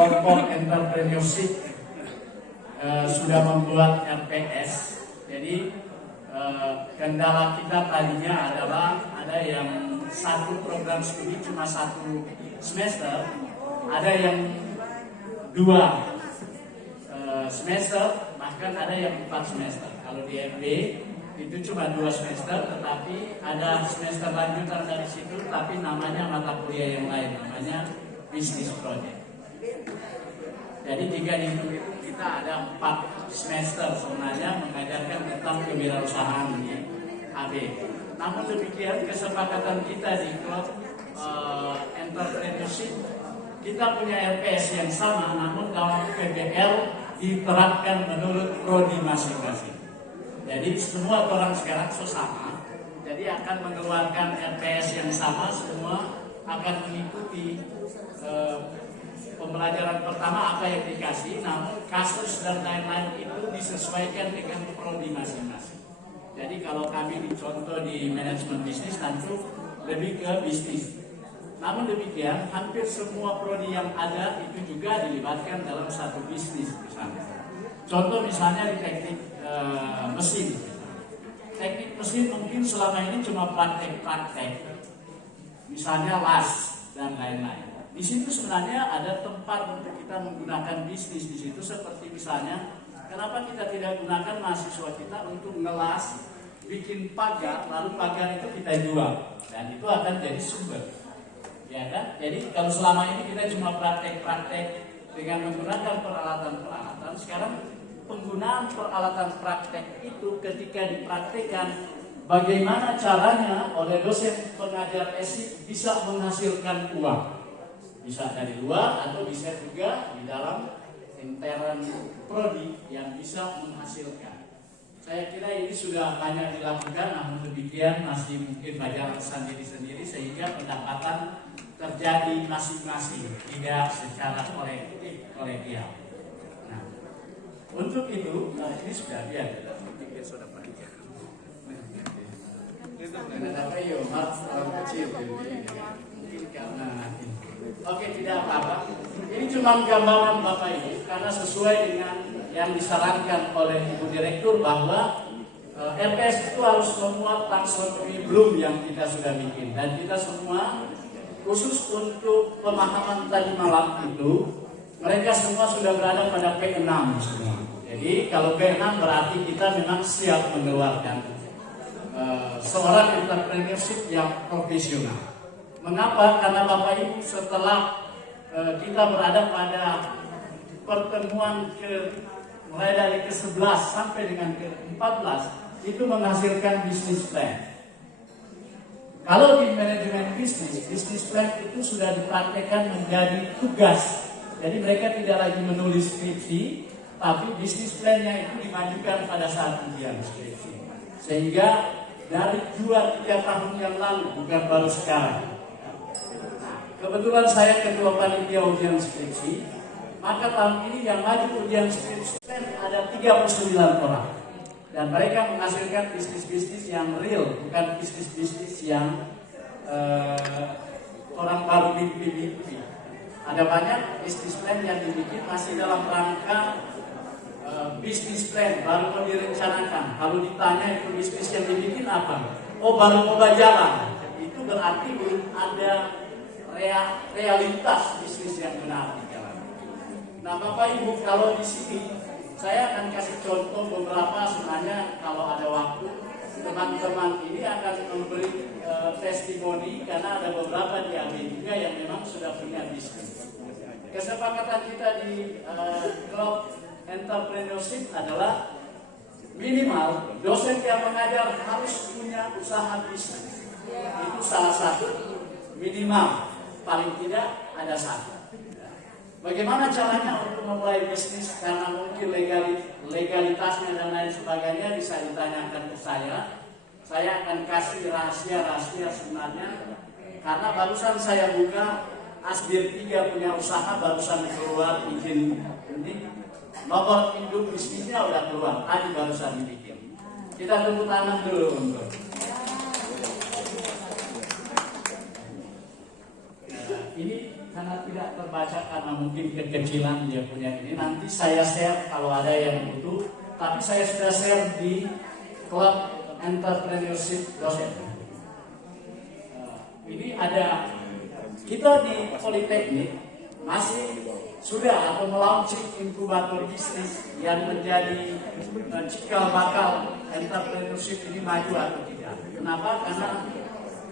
kelompok entrepreneurship sudah membuat RPS. Jadi kendala kita tadinya adalah ada yang satu program studi cuma 1 semester, ada yang 2 semester, bahkan ada yang 4 semester. Kalau di FB itu cuma 2 semester, tetapi ada semester lanjutan dari situ, tapi namanya mata kuliah yang lain, namanya business project. Jadi jika dihitung itu kita ada 4 semester sebenarnya mengajarkan tentang kewirausahaan di AB. Namun demikian kesepakatan kita di klub entrepreneurship, kita punya RPS yang sama, namun dalam PBL diterapkan menurut prodi masing-masing. Jadi semua orang sekarang sama, jadi akan mengeluarkan RPS yang sama, semua akan mengikuti pembelajaran pertama apa yang dikasih, namun kasus dan lain-lain itu disesuaikan dengan prodi masing-masing. Jadi kalau kami dicontoh di manajemen bisnis, tentu lebih ke bisnis. Namun demikian, hampir semua prodi yang ada itu juga dilibatkan dalam satu bisnis misalnya. Contoh misalnya di teknik mesin. Teknik mesin mungkin selama ini cuma praktek-praktek, misalnya las dan lain-lain. Di situ sebenarnya ada tempat untuk kita menggunakan bisnis di situ, seperti misalnya kenapa kita tidak gunakan mahasiswa kita untuk ngelas, bikin pagar, lalu pagar itu kita jual, dan itu akan jadi sumber, ya kan? Jadi kalau selama ini kita cuma praktek-praktek dengan menggunakan peralatan-peralatan, sekarang penggunaan peralatan praktek itu ketika dipraktekkan, bagaimana caranya oleh dosen pengajar ESIP bisa menghasilkan uang. Bisa dari luar atau bisa juga di dalam intern prodi yang bisa menghasilkan. Saya kira ini sudah banyak dilakukan, namun demikian masih mungkin berjalan sendiri-sendiri sehingga pendapatan terjadi masing-masing, tidak secara kolegial. Nah, untuk itu ini sudah biar pikir sudah panjang. Kenapa yo mas orang kecil mungkin karena oke, tidak apa-apa. Ini cuma gambaran Bapak Ibu karena sesuai dengan yang disarankan oleh Ibu Direktur bahwa RPS itu harus memuat taksonomi Bloom yang kita sudah bikin, dan kita semua khusus untuk pemahaman tadi malam itu mereka semua sudah berada pada P6 semua. Jadi kalau P6 berarti kita memang siap mengeluarkan seorang entrepreneurship yang profesional. Mengapa? Karena Bapak Ibu setelah kita berada pada pertemuan mulai dari ke-11 sampai dengan ke-14 itu menghasilkan bisnis plan. Kalau di manajemen bisnis, bisnis plan itu sudah dipraktekkan menjadi tugas. Jadi mereka tidak lagi menulis skripsi, tapi bisnis plan-nya itu dimajukan pada saat ujian skripsi. Sehingga dari 2-3 tahun yang lalu, bukan baru sekarang. Kebetulan saya ketua panitia ujian skripsi, maka tahun ini yang maju ujian skripsi ada 39 orang. Dan mereka menghasilkan bisnis-bisnis yang real, bukan bisnis-bisnis yang orang baru mimpi-mimpi. Ada banyak bisnis plan yang dibikin masih dalam rangka bisnis plan, baru mau direncanakan. Kalau ditanya itu bisnis yang dibikin apa? Oh, baru mau jalan. Itu berarti belum ada realitas bisnis yang benar di jalan. Nah, Bapak Ibu, kalau di sini saya akan kasih contoh beberapa, sebenarnya kalau ada waktu teman-teman ini akan memberi testimoni karena ada beberapa di Amin juga yang memang sudah punya bisnis. Kesepakatan kita di klub entrepreneurship adalah minimal dosen yang mengajar harus punya usaha bisnis. Itu salah satu minimal. Paling tidak ada satu. Bagaimana caranya untuk memulai bisnis? Karena mungkin legalitasnya dan lain sebagainya bisa ditanyakan ke saya. Saya akan kasih rahasia-rahasia sebenarnya. Karena barusan saya buka Asbir 3 punya usaha, barusan keluar izin ini. Nomor induk bisnisnya udah keluar, tadi barusan dibikin. Kita tepuk tangan dulu untuk. ini karena tidak terbaca karena mungkin kekecilan dia punya ini. Nanti saya share kalau ada yang butuh. Tapi saya sudah share di Club Entrepreneurship Dosen. Ini ada kita di Politeknik masih sudah atau melaunching inkubator bisnis yang menjadi cikal bakal entrepreneurship ini maju atau tidak. Kenapa? Karena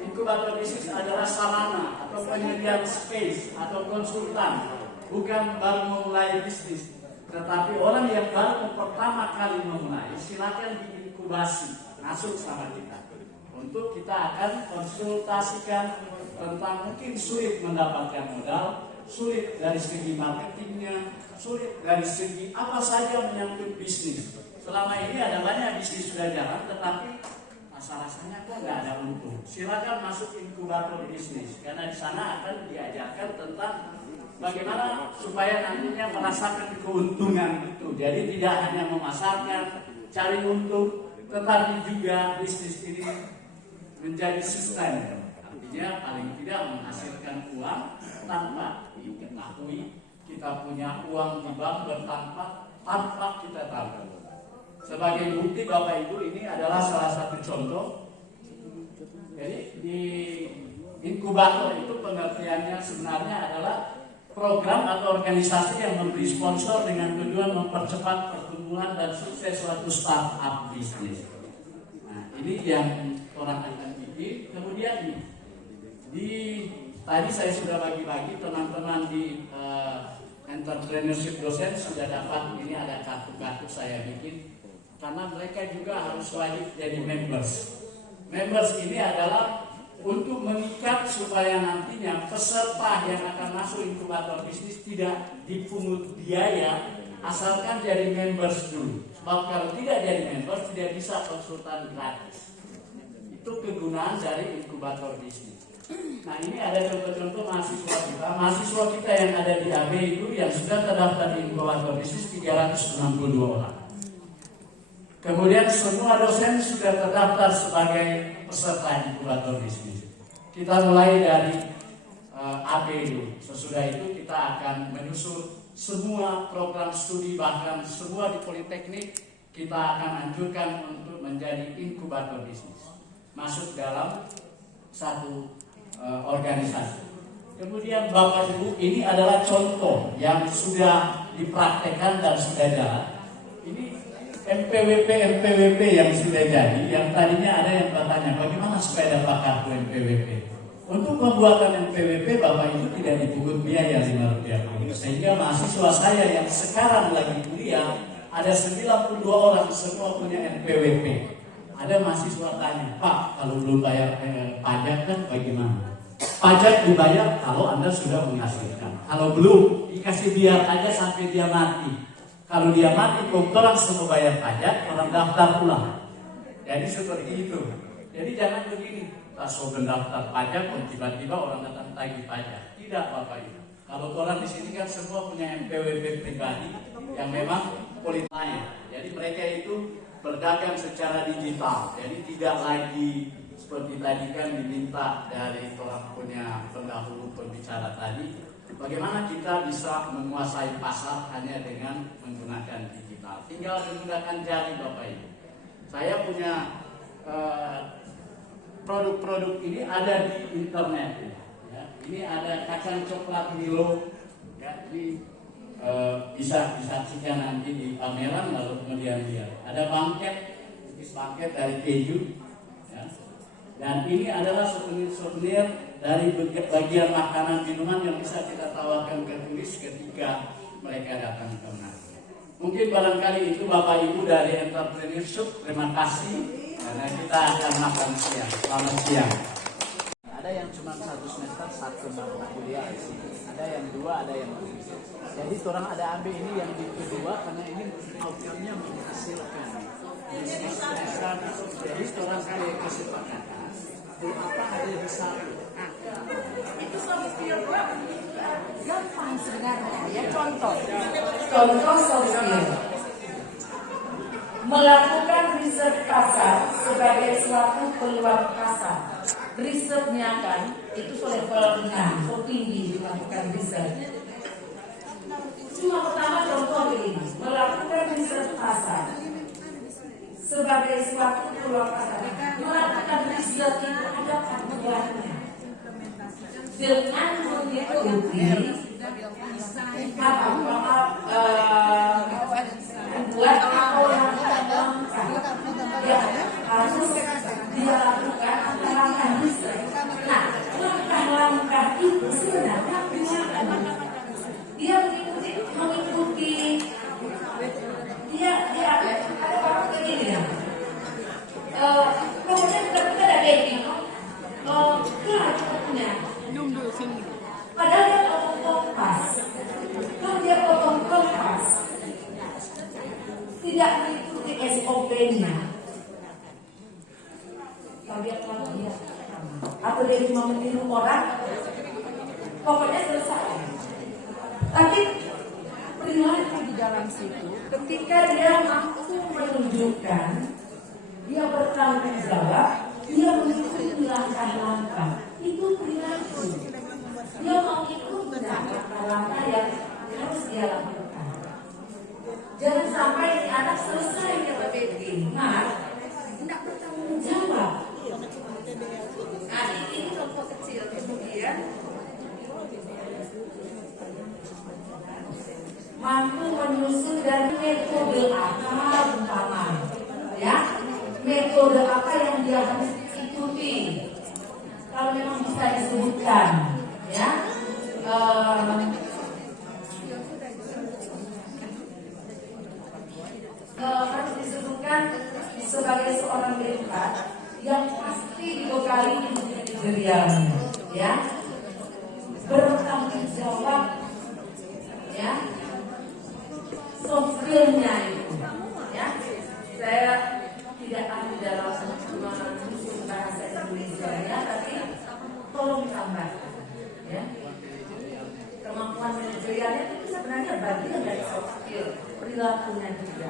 inkubator bisnis adalah sarana atau penyediaan space atau konsultan, bukan baru memulai bisnis, tetapi orang yang baru pertama kali memulai silakan diinkubasi masuk sama kita. Untuk kita akan konsultasikan tentang mungkin sulit mendapatkan modal, sulit dari segi marketingnya, sulit dari segi apa saja menyangkut bisnis. Selama ini ada banyak bisnis sudah jalan, tetapi rasa-rasanya kok nggak ada untung. Silakan masuk inkubator bisnis, karena di sana akan diajarkan tentang bagaimana supaya nantinya merasakan keuntungan itu. Jadi tidak hanya memasarkan, cari untung, tetapi juga bisnis ini menjadi sustain. Artinya paling tidak menghasilkan uang tanpa diketahui kita punya uang di bank tanpa kita tahu. Sebagai bukti Bapak Ibu, ini adalah salah satu contoh. Jadi di inkubator itu pengertiannya sebenarnya adalah program atau organisasi yang memberi sponsor dengan tujuan mempercepat pertumbuhan dan sukses suatu startup bisnis. Nah, ini yang orang akan bikin. Kemudian tadi saya sudah bagi-bagi teman-teman di entrepreneurship dosen sudah dapat. Ini ada kartu-kartu saya bikin karena mereka juga harus wajib jadi members. Members ini adalah untuk mengikat supaya nantinya peserta yang akan masuk inkubator bisnis tidak dipungut biaya asalkan jadi members dulu. Sebab kalau tidak jadi members tidak bisa konsultan gratis. Itu kegunaan dari inkubator bisnis. Nah, ini ada contoh-contoh mahasiswa kita. Mahasiswa kita yang ada di AB itu yang sudah terdaftar di inkubator bisnis 362 orang. Kemudian semua dosen sudah terdaftar sebagai peserta inkubator bisnis. Kita mulai dari AB dulu. Sesudah itu kita akan menyusul semua program studi, bahkan semua di Politeknik kita akan anjurkan untuk menjadi inkubator bisnis. Masuk dalam satu organisasi. Kemudian Bapak Ibu, ini adalah contoh yang sudah dipraktekkan dan sudah jalan. Ini MPWP yang sudah jadi, yang tadinya ada yang bertanya bagaimana supaya dapat kartu MPWP. Untuk pembuatan MPWP Bapak Ibu tidak dipungut biaya Rp5. Sehingga mahasiswa saya yang sekarang lagi kuliah ada 92 orang semua punya MPWP. Ada mahasiswa tanya, Pak, kalau belum bayar pajak kan bagaimana? Pajak dibayar kalau Anda sudah menghasilkan. Kalau belum, dikasih biar aja sampai dia mati. Kalau dia mati, orang semua bayar pajak, orang daftar pulang. Jadi seperti itu. Jadi jangan begini, langsung mendaftar pajak, tiba-tiba orang datang tagih pajak. Tidak Bapak Ibu. Kalau orang di sini kan semua punya MPWP pribadi yang memang politik. Jadi mereka itu berdagang secara digital, jadi tidak lagi seperti tadi kan diminta dari orang punya pendahulu pembicara tadi, bagaimana kita bisa menguasai pasar hanya dengan menggunakan digital. Tinggal menggunakan jari Bapak Ibu. Saya punya produk-produk ini ada di internet. Ya. Ini ada kacang coklat Milo, ya, ini bisa disaksikan nanti di pameran lalu kemudian lihat. Ada bangket dari keju, ya. Dan ini adalah souvenir dari bagian makanan minuman yang bisa kita tawarkan ke turis ketika mereka datang ke Manado. Mungkin barangkali itu Bapak Ibu dari Entrepreneurship, terima kasih karena kita akan makan siang. Selamat siang. Ada yang cuma 1 semester 1 mau kuliah di sini. Ada yang 2, ada yang 3. Jadi orang ada ambil ini yang di kedua karena ini outcome-nya menghasilkan. Jadi orang ada kesepakatan. Apa ada di satu? Itu soft skill gampang sebenarnya. Ya contoh soft skill. Melakukan riset pasar sebagai suatu peluang pasar. Risetnya kan itu level 6, so tinggi. melakukan riset. Cuma pertama contoh ini, melakukan riset pasar sebagai suatu peluang pasar. Melakukan riset itu ada panduannya dengan mengikuti membuat atau langkah yang harus dia lakukan antara langkah riset. Nah, langkah-langkah itu sebenarnya dia mengikuti dia ada orang begini ya. Kemudian kita ada kayak gini. Punya. Padahal dia potong kompas. Kalau dia potong kompas, tidak mengikuti SOP-nya. Kalau dia atau dia cuma meniru orang, pokoknya selesai. Tapi perilaku di dalam situ, ketika dia mampu menunjukkan dia bertanggung jawab, dia mengikuti langkah-langkah, itu perilaku. Dia mau ikut langkah-langkah yang harus dia lakukan. Jangan sampai si anak selesai KPP, tidak bertanggung jawab. Nah, ini contoh kecil. Kemudian mampu menyusun dan metode apa umpama, ya, metode apa yang dia harus ikuti. Kalau memang bisa disebutkan, ya, harus disebutkan sebagai seorang demokrat yang pasti dibekali manajerialnya, ya, bertanggung jawab, ya, soft skill-nya itu, ya. Saya tidak ahli dalam menyusun bahasa Indonesia, ya, tapi tolong tambahkan, ya. Kemampuan manajerialnya itu sebenarnya bagian dari soft skill, perilakunya juga.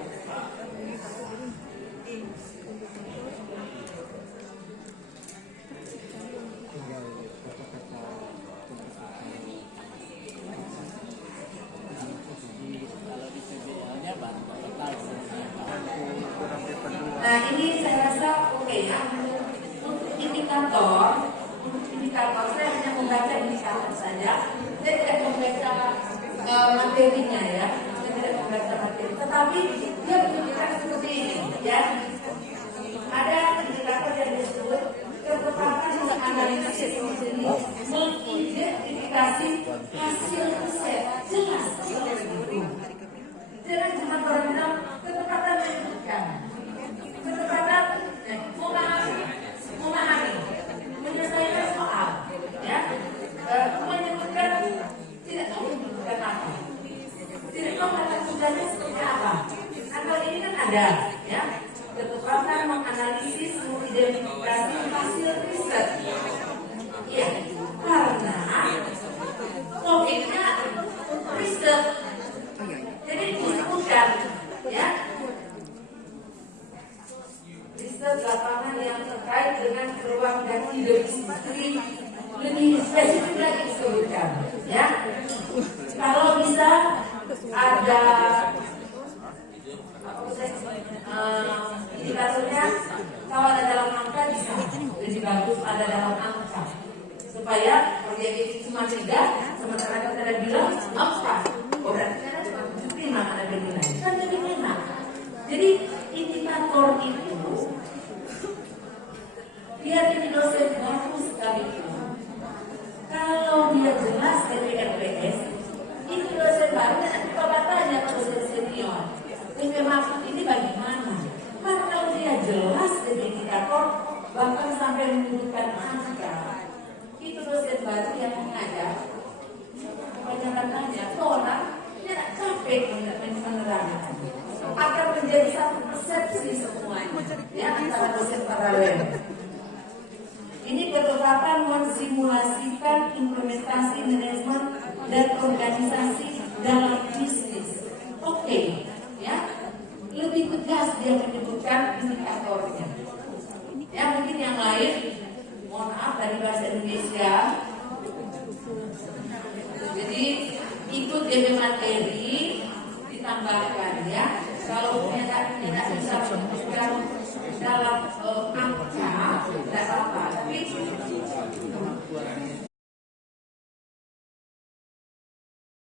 Nah, ini saya rasa oke, ya. Untuk indikator saya hanya membaca indikator saja. Saya tidak membaca materinya, ya. Saya tidak membaca materi. Tetapi dia menunjukkan seperti ini, ya. Ada indikator yang disebut ketepatan analisis mengidentifikasi hasil riset. Jelas seperti itu. Jangan cuma bilang ketepatan menyebutkan. Ketepatan memahami, menyelesaikan soal, ya, menyebutkan tidak tahu menyebutkan apa, tidak tahu kata tujuannya seperti apa. Nah, kalau ini kan ada, ya, ketepatan menganalisis, mengidentifikasi hasil riset. Iya, karena topiknya riset, jadi disebutkan, ya. Riset lapangan yang terkait dengan peluang dan ide industri lebih spesifik lagi disebutkan, ya. Kalau bisa ada indikatornya, kalau ada dalam angka bisa lebih bagus ada dalam angka supaya proyek ini cuma 3, sementara kita ada bilang 4, berarti ada 75 ada nilai, kan jadi enak. Jadi indikator itu biar jadi dosen bagus sekali. Kalau dia jelas dari RPS, ini dosen baru dan nanti bapak tanya ke dosen senior, ini maksud ini bagaimana? Karena kalau dia jelas dari indikator, bahkan sampai menyebutkan angka, itu dosen baru yang mengajar, kebanyakan tanya, orang dia tak capek menerangkan. Akan menjadi satu persepsi semuanya, ya, antara dosen paralel. Ini ketepatan mensimulasikan implementasi manajemen dan organisasi dalam bisnis. Oke, ya, lebih tegas dia menyebutkan indikatornya. Ya, mungkin yang lain, mohon maaf dari bahasa Indonesia. DP materi ditambahkan ya. Kalau tidak bisa menyebutkan dalam angka tidak apa-apa, tapi